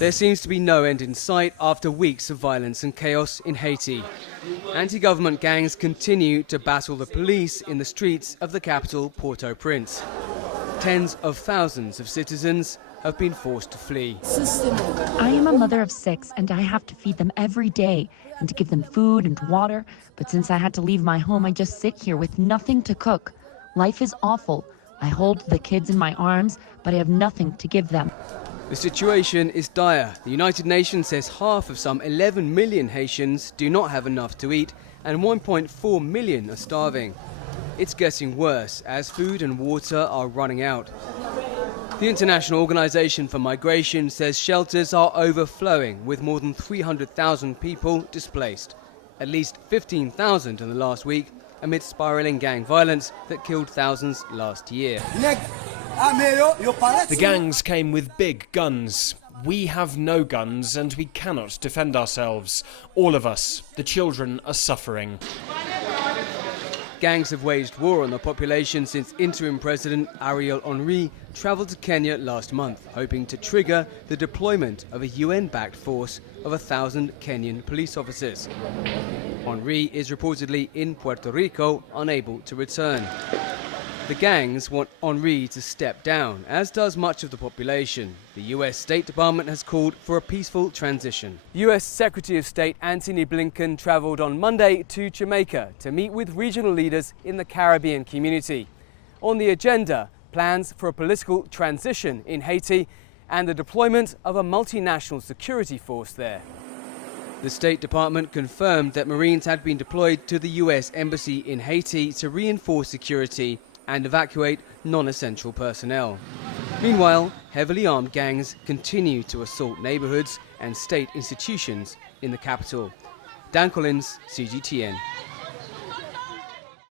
There seems to be no end in sight after weeks of violence and chaos in Haiti. Anti-government gangs continue to battle the police in the streets of the capital, Port-au-Prince. Tens of thousands of citizens have been forced to flee. I am a mother of 6 and I have to feed them every day and to give them food and water. But since I had to leave my home, I just sit here with nothing to cook. Life is awful. I hold the kids in my arms, but I have nothing to give them. The situation is dire. The United Nations says half of some 11 million Haitians do not have enough to eat and 1.4 million are starving. It's getting worse as food and water are running out. The International Organization for Migration says shelters are overflowing with more than 300,000 people displaced. At least 15,000 in the last week amid spiraling gang violence that killed thousands last year. The gangs came with big guns. We have no guns and we cannot defend ourselves. All of us, the children, are suffering. Gangs have waged war on the population since interim President Ariel Henry travelled to Kenya last month, hoping to trigger the deployment of a UN-backed force of 1,000 Kenyan police officers. Henry is reportedly in Puerto Rico, unable to return. The gangs want Henry to step down, as does much of the population. The US State Department has called for a peaceful transition. US Secretary of State Antony Blinken travelled on Monday to Jamaica to meet with regional leaders in the Caribbean community. On the agenda, plans for a political transition in Haiti and the deployment of a multinational security force there. The State Department confirmed that Marines had been deployed to the US Embassy in Haiti to reinforce security and evacuate non-essential personnel. Meanwhile, heavily armed gangs continue to assault neighborhoods and state institutions in the capital. Collyns, CGTN.